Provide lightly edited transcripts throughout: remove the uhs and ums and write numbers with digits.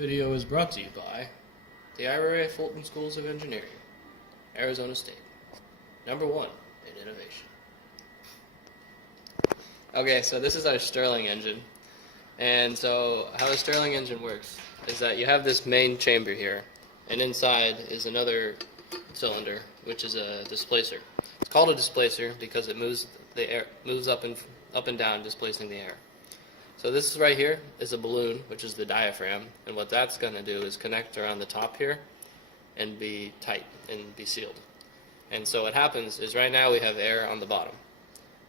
video is brought to you by the IRA Fulton Schools of Engineering, Arizona State. #1 in innovation. Okay, so this is our Stirling engine. And so how the Stirling engine works is that you have this main chamber here, and inside is another cylinder, which is a displacer. It's called a displacer because it moves the air, moves up and down, displacing the air. So this right here is a balloon, which is the diaphragm, and what that's going to do is connect around the top here and be tight and be sealed. And so what happens is right now we have air on the bottom.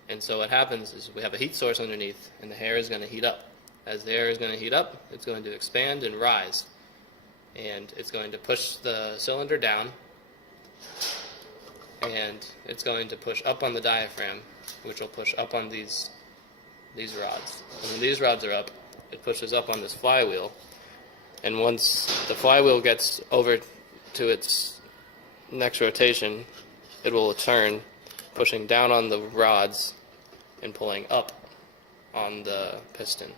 And so what happens is we have a heat source underneath, and the air is going to heat up. As the air is going to heat up, it's going to expand and rise. And it's going to push the cylinder down, and it's going to push up on the diaphragm, which will push up on these rods. And when these rods are up, it pushes up on this flywheel, and once the flywheel gets over to its next rotation, it will turn, pushing down on the rods and pulling up on the piston.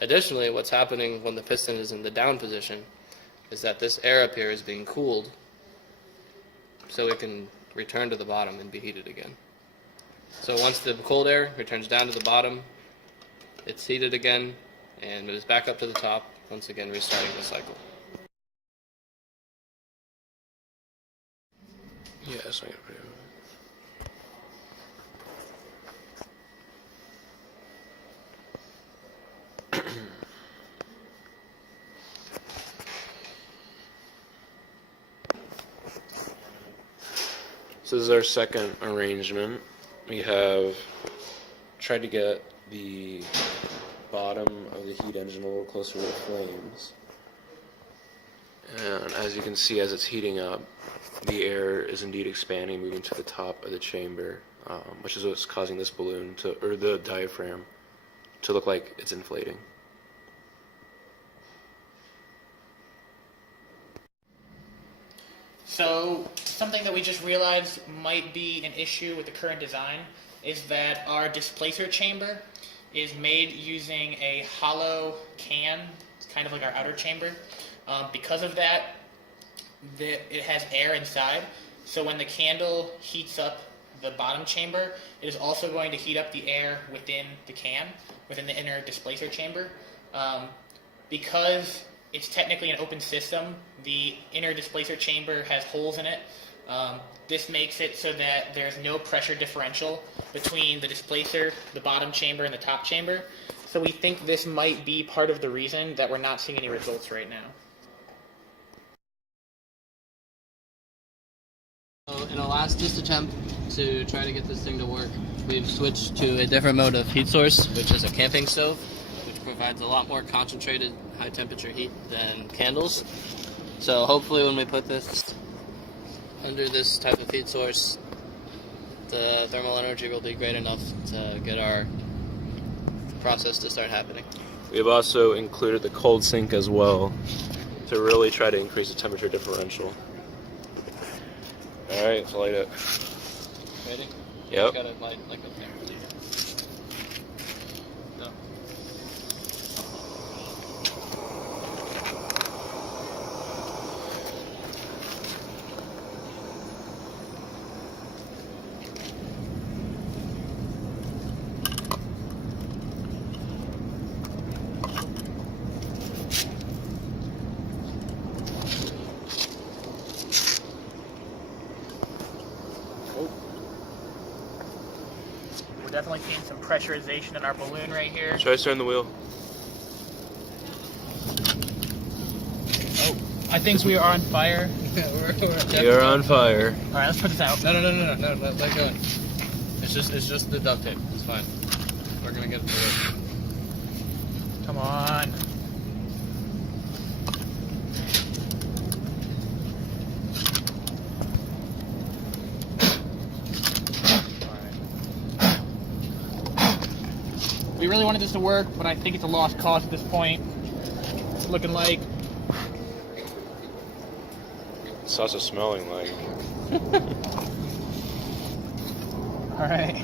Additionally, what's happening when the piston is in the down position is that this air up here is being cooled so it can return to the bottom and be heated again. So once the cold air returns down to the bottom, it's heated again and moves back up to the top, once again restarting the cycle. Yes, I got it. So this is our second arrangement. We have tried to get the bottom of the heat engine a little closer to the flames. And as you can see, as it's heating up, the air is indeed expanding, moving to the top of the chamber, which is what's causing this balloon to, or the diaphragm, to look like it's inflating. So something that we just realized might be an issue with the current design is that our displacer chamber is made using a hollow can. It's kind of like our outer chamber. Because of that, it has air inside. So when the candle heats up the bottom chamber, it is also going to heat up the air within the can, within the inner displacer chamber. Because it's technically an open system, the inner displacer chamber has holes in it. This makes it so that there's no pressure differential between the displacer, the bottom chamber, and the top chamber. So we think this might be part of the reason that we're not seeing any results right now. So in a last-ditch attempt to try to get this thing to work, we've switched to a different mode of heat source, which is a camping stove, which provides a lot more concentrated high-temperature heat than candles. So hopefully when we put this under this type of heat source, the thermal energy will be great enough to get our process to start happening. We have also included the cold sink as well to really try to increase the temperature differential. Alright, let's light it. Ready? Yep. Got it light like up there. No. We're definitely seeing some pressurization in our balloon right here. Try starting the wheel. Oh, I think we are on fire. You're on fire. All right, let's put this out. No, let go. It's just the duct tape. It's fine. We're gonna get it to work. Come on. We really wanted this to work, but I think it's a lost cause at this point. It's looking like. It's also smelling like. All right.